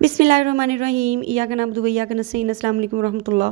बिस्मिल्लाहिर्रहमानिर्रहीम इय्याका नअबुदु व इय्याका नस्तईन। अस्सलाम वालेकुम रहमतुल्लाह।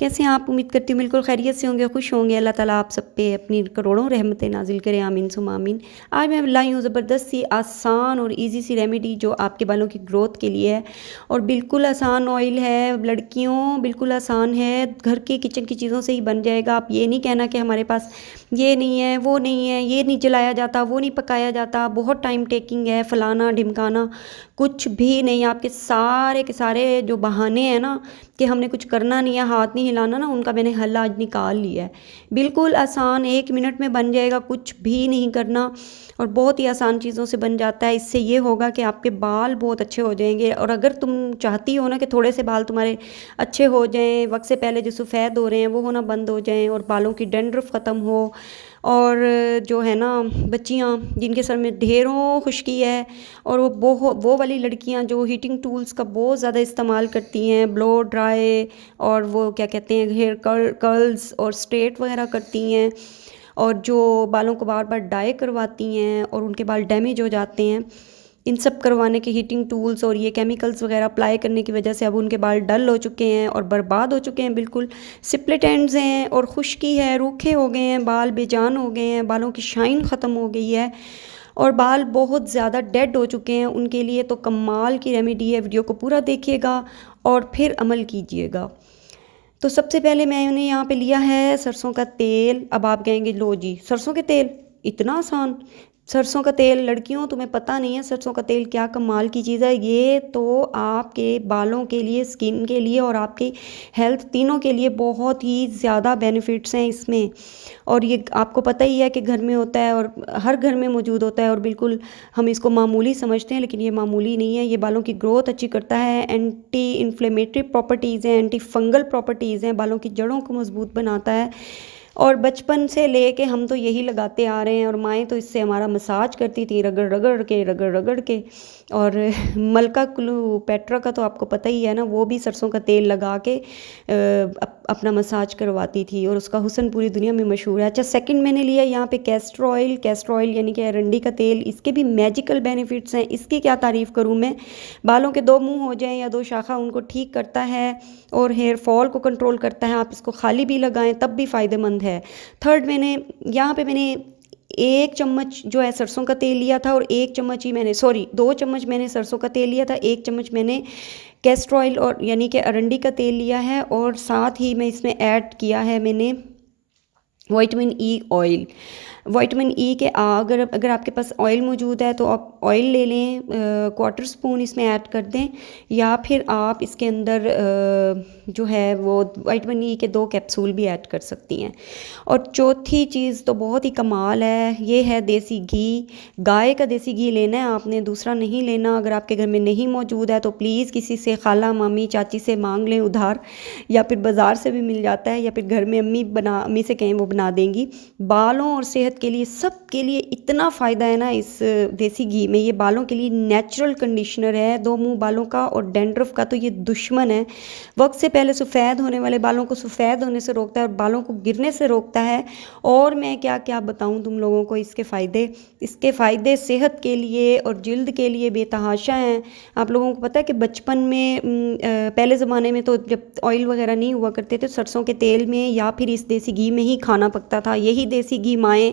कैसे हैं आप? उम्मीद करती हूँ बिल्कुल खैरियत से होंगे, खुश होंगे। अल्लाह ताला आप सब पे अपनी करोड़ों रहमतें नाजिल करे, आमीन सुम्मा आमीन। आज मैं लाई हूँ ज़बरदस्त सी आसान और इजी सी रेमेडी जो आपके बालों की ग्रोथ के लिए है। और बिल्कुल आसान ऑयल है लड़कियों, बिल्कुल आसान है, घर के किचन की चीज़ों से ही बन जाएगा। आप ये नहीं कहना कि हमारे पास ये नहीं है, वो नहीं है, ये नहीं जलाया जाता, वो नहीं पकाया जाता, बहुत टाइम टेकिंग है, फलाना ढिमकाना, कुछ भी नहीं। आपके सारे के सारे जो बहाने हैं ना कि हमने कुछ करना नहीं है, हाथ नहीं हिलाना ना, उनका मैंने हल आज निकाल लिया है। बिल्कुल आसान, 1 मिनट में बन जाएगा, कुछ भी नहीं करना और बहुत ही आसान चीज़ों से बन जाता है। इससे ये होगा कि आपके बाल बहुत अच्छे हो जाएंगे। और अगर तुम चाहती हो ना कि थोड़े से बाल तुम्हारे अच्छे हो जाएं, वक्त से पहले जो सफ़ेद हो रहे हैं वो होना बंद हो जाएं और बालों की डैंड्रफ ख़त्म हो, और जो है ना बच्चियाँ जिनके सर में ढेरों खुश्की है, और वो वाली लड़कियाँ जो हीटिंग टूल्स का बहुत ज़्यादा इस्तेमाल करती हैं, ब्लो ड्राई और वो क्या कहते हैं हेयर कर्ल्स और स्ट्रेट वगैरह करती हैं, और जो बालों को बार बार डाई करवाती हैं और उनके बाल डैमेज हो जाते हैं, इन सब करवाने के हीटिंग टूल्स और ये केमिकल्स वगैरह अप्लाई करने की वजह से अब उनके बाल डल हो चुके हैं और बर्बाद हो चुके हैं, बिल्कुल स्प्लिट एंड्स हैं और खुश्की है, रूखे हो गए हैं, बाल बेजान हो गए हैं, बालों की शाइन ख़त्म हो गई है और बाल बहुत ज़्यादा डेड हो चुके हैं। उनके लिए तो कमाल की रेमेडी है। वीडियो को पूरा देखिएगा और फिर अमल कीजिएगा। तो सबसे पहले मैंने यहाँ पे लिया है सरसों का तेल। अब आप कहेंगे लो जी सरसों के तेल इतना आसान। सरसों का तेल लड़कियों तुम्हें पता नहीं है सरसों का तेल क्या कमाल की चीज़ है। ये तो आपके बालों के लिए, स्किन के लिए और आपकी हेल्थ तीनों के लिए बहुत ही ज़्यादा बेनिफिट्स हैं इसमें। और ये आपको पता ही है कि घर में होता है और हर घर में मौजूद होता है और बिल्कुल हम इसको मामूली समझते हैं, लेकिन ये मामूली नहीं है। ये बालों की ग्रोथ अच्छी करता है, एंटी इन्फ्लेमेटरी प्रॉपर्टीज़ हैं, एंटी फंगल प्रॉपर्टीज़ हैं, बालों की जड़ों को मजबूत बनाता है। और बचपन से लेके हम तो यही लगाते आ रहे हैं और माएँ तो इससे हमारा मसाज करती थी, रगड़ रगड़ के रगड़ रगड़ के। और मलका क्लोपेट्रा का तो आपको पता ही है ना, वो भी सरसों का तेल लगा के अपना मसाज करवाती थी और उसका हुस्न पूरी दुनिया में मशहूर है। अच्छा, सेकंड मैंने लिया यहाँ पे कैस्टर ऑयल। कैस्टर ऑयल यानी कि अरंडी का तेल। इसके भी मैजिकल बेनिफिट्स हैं, इसकी क्या तारीफ़ करूँ मैं। बालों के दो मुंह हो जाएं या दो शाखा, उनको ठीक करता है और हेयर फॉल को कंट्रोल करता है। आप इसको खाली भी लगाएं तब भी फ़ायदेमंद है। थर्ड मैंने यहाँ पे मैंने 1 चम्मच जो है सरसों का तेल लिया था और 1 चम्मच ही मैंने 2 चम्मच मैंने सरसों का तेल लिया था, 1 चम्मच मैंने कैस्टर ऑयल और यानी कि अरंडी का तेल लिया है, और साथ ही मैं इसमें ऐड किया है मैंने vitamin E oil. Vitamin E के अगर अगर आपके पास ऑयल मौजूद है तो आप ऑयल ले लें, 1/4 स्पून इसमें ऐड कर दें, या फिर आप इसके अंदर जो है वो विटामिन ई के 2 कैप्सूल भी ऐड कर सकती हैं। और चौथी चीज़ तो बहुत ही कमाल है, ये है देसी घी। गाय का देसी घी लेना है आपने, दूसरा नहीं लेना। अगर आपके घर में नहीं मौजूद है तो प्लीज़ किसी से, खाला मामी चाची से मांग लें उधार, या फिर बाज़ार से भी मिल जाता है, या फिर घर में अम्मी से कहें वो बना देंगी। बालों और सेहत के लिए, सब के लिए इतना फ़ायदा है ना इस देसी घी में। ये बालों के लिए नेचुरल कंडीशनर है, दो मुंह बालों का और डैंड्रफ का तो ये दुश्मन है। वक्त से पहले सफ़ेद होने वाले बालों को सफ़ेद होने से रोकता है और बालों को गिरने से रोकता है। और मैं क्या क्या बताऊं तुम लोगों को इसके फ़ायदे सेहत के लिए और जिल्द के लिए बेतहाशा हैं। आप लोगों को पता है कि बचपन में पहले ज़माने में तो जब ऑयल वगैरह नहीं हुआ करते थे, सरसों के तेल में या फिर इस देसी घी में ही खाना पकता था। यही देसी घी माएँ,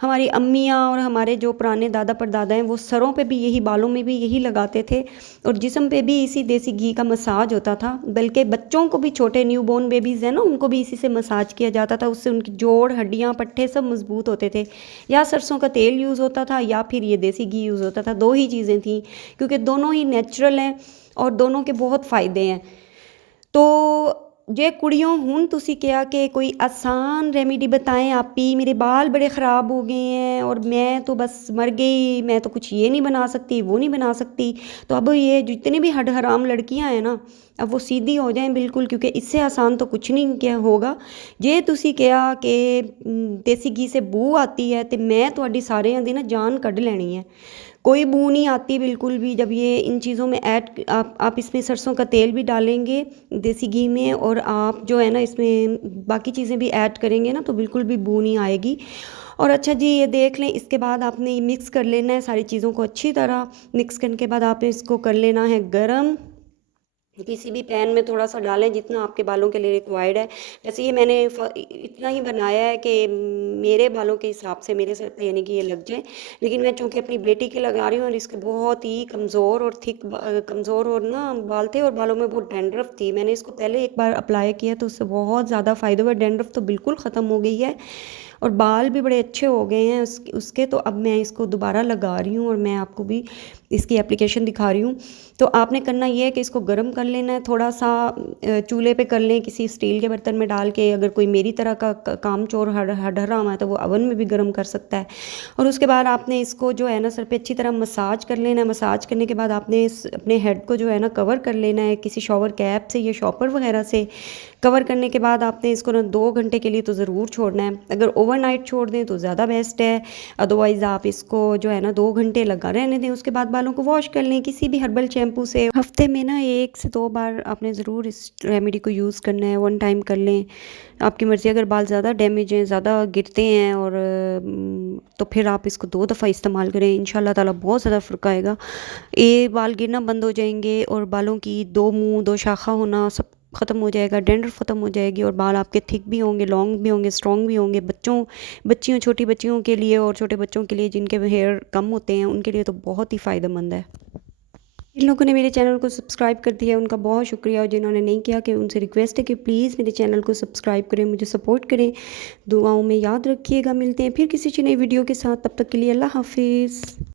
हमारी अम्मियाँ और हमारे जो पुराने दादा परदादा हैं वो सरों पे भी यही, बालों में भी यही लगाते थे और जिस्म पे भी इसी देसी घी का मसाज होता था। बल्कि बच्चों को भी, छोटे न्यूबॉर्न बेबीज़ हैं ना, उनको भी इसी से मसाज किया जाता था। उससे उनकी जोड़, हड्डियाँ, पट्टे सब मजबूत होते थे। या सरसों का तेल यूज़ होता था या फिर ये देसी घी यूज़ होता था। दो ही चीज़ें थी, क्योंकि दोनों ही नेचुरल हैं और दोनों के बहुत फ़ायदे हैं। तो जे कुड़ियों हुन तुसी क्या कि कोई आसान रेमेडी बताएं आप ही, मेरे बाल बड़े ख़राब हो गए हैं और मैं तो बस मर गई, मैं तो कुछ ये नहीं बना सकती, वो नहीं बना सकती। तो अब ये जितनी भी हड हराम लड़कियां हैं ना, अब वो सीधी हो जाएं बिल्कुल, क्योंकि इससे आसान तो कुछ नहीं क्या होगा। जे तुसी क्या कि देसी घी से बू आती है तो मैं ਤੁਹਾਡੀ सारिਆਂ ਦੀ ना जान कढ़ लेनी है। कोई बू नहीं आती बिल्कुल भी जब ये इन चीज़ों में ऐड, आप इसमें सरसों का तेल भी डालेंगे देसी घी में और आप जो है ना इसमें बाकी चीज़ें भी ऐड करेंगे ना, तो बिल्कुल भी बू नहीं आएगी। और अच्छा जी, ये देख लें, इसके बाद आपने ये मिक्स कर लेना है सारी चीज़ों को अच्छी तरह। मिक्स करने के बाद आपने इसको कर लेना है गरम किसी भी पैन में थोड़ा-सा डालें जितना आपके बालों के लिए रिक्वायर्ड है। वैसे ये मैंने इतना ही बनाया है कि मेरे बालों के हिसाब से मेरे सर पे यानी कि ये लग जाए। लेकिन मैं चूँकि अपनी बेटी के लगा रही हूँ और इसके बहुत ही कमज़ोर और कमज़ोर और ना बाल थे और बालों में बहुत डैंड्रफ थी। मैंने इसको पहले एक बार अप्लाई किया तो उससे बहुत ज़्यादा फ़ायदा हुआ, डैंड्रफ तो बिल्कुल ख़त्म हो गई है और बाल भी बड़े अच्छे हो गए हैं उसके। तो अब मैं इसको दोबारा लगा रही हूँ और मैं आपको भी इसकी एप्लीकेशन दिखा रही हूँ। तो आपने करना ये है कि इसको गर्म कर लेना है थोड़ा सा, चूल्हे पे कर लें किसी स्टील के बर्तन में डाल के। अगर कोई मेरी तरह का काम चोर हडरा हुआ है तो वो अवन में भी गर्म कर सकता है। और उसके बाद आपने इसको जो है ना सर पे अच्छी तरह मसाज कर लेना है। मसाज करने के बाद आपने अपने हेड को जो है ना कवर कर लेना है किसी शॉवर कैप से या शॉपर वगैरह से। कवर करने के बाद आपने इसको ना 2 घंटे के लिए तो ज़रूर छोड़ना है। अगर ओवरनाइट छोड़ दें तो ज़्यादा बेस्ट है, अदरवाइज़ आप इसको जो है ना 2 घंटे लगा रहने दें। उसके बाद बालों को वॉश कर लें किसी भी हर्बल शैम्पू से। हफ्ते में ना 1 से 2 बार आपने ज़रूर इस रेमेडी को यूज़ करना है, 1 टाइम कर लें। आपकी मर्ज़ी, अगर बाल ज़्यादा डैमेज हैं, ज़्यादा गिरते हैं और तो फिर आप इसको 2 दफ़ा इस्तेमाल करें, इंशाल्लाह ताला बहुत ज़्यादा फ़र्क आएगा। ये बाल गिरना बंद हो जाएंगे और बालों की 2 मुँह 2 शाखा होना सब ख़त्म हो जाएगा, डैंड्रफ ख़त्म हो जाएगी और बाल आपके थिक भी होंगे, लॉन्ग भी होंगे, स्ट्रॉन्ग भी होंगे। बच्चियों छोटी बच्चियों के लिए और छोटे बच्चों के लिए जिनके हेयर कम होते हैं उनके लिए तो बहुत ही फ़ायदेमंद है। जिन लोगों ने मेरे चैनल को सब्सक्राइब कर दिया है उनका बहुत शुक्रिया, और जिन्होंने नहीं किया कि उनसे रिक्वेस्ट है कि प्लीज़ मेरे चैनल को सब्सक्राइब करें, मुझे सपोर्ट करें। दुआओं में याद रखिएगा। मिलते हैं फिर किसी नई वीडियो के साथ, तब तक के लिए अल्लाह हाफिज़।